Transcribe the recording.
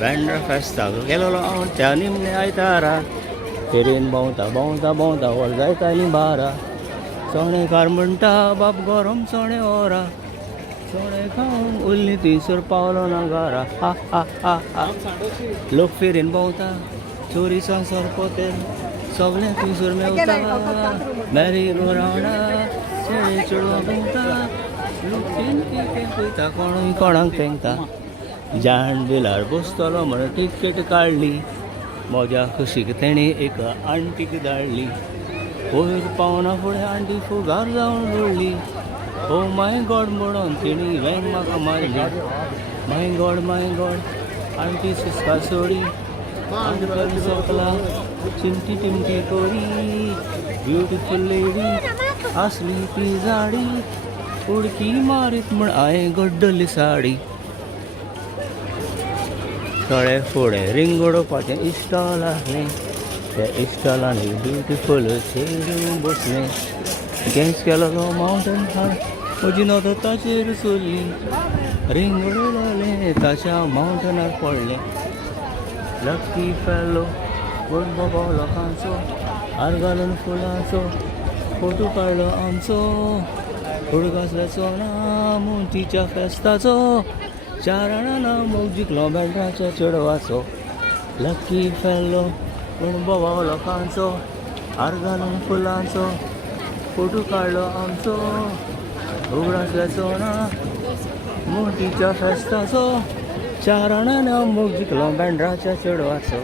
बँड्रा फेस्ताक गेलोलो हांव त्या निमणे आयतारा तेरेन भोंवता भोंवता भोंवता वर जायतालीं बारा चोणेकार म्हणटा बाप गरम चोणे ओरा चोणे खावंक उरलीं थंयसर पावलो ना घरा हा हा हा हा लोक फेरेन भोंवता चोरी संवसार पोते सगळें थंयसर मेवता मॅरी गो रावंडा चेडे चेडवां भोंवता लोक तेंके पळयता कोणूय कोणाक तेंकता जाण बिलार बसतलो म्हण टिकेट काडली म्हज्या खोशीक तेणी एक आंटीक धाडली वयर पावना फुडें आंटी फुगार जावन रडली ओ माय गॉड म्हणून तेणी वेंग म्हाका मारली माय गॉड आंटी सुस्का सोडी आंटी सोकला चिमटी टिमटी कोरी ब्युटिफूल लेडी आसली ती जाडी उडकी मारीत म्हण हांवें गड्डली साडी थोडे फुडें रिंग उडोवपाचें इस्टॉल आसलें त्या इस्टॉलांनी ब्युटिफूल चेडूं बसलें गॅस केलो तो मावंटन हाड म्हजी नदर ताचेर चोरली रिंग उडयलें ताच्या मावंटनार पडलें लकी फेलो कोण बाबा लोकांचो हार घालून फुलांचो फोटो काडलो आमचो उडगासल्याचो ना मोंतीच्या फेस्ताचो चार जाणांना मोग जिखलो बँड्राच्या चेडवाचो लकी फेलो कोण बाबा लोकांचो हार घालून फुलांचो फोटो काडलो आमचो उगडासल्याचो ना मोंतीच्या फेस्ताचो चार जाणांना मोग जिखलो बँड्राच्या चेडवाचो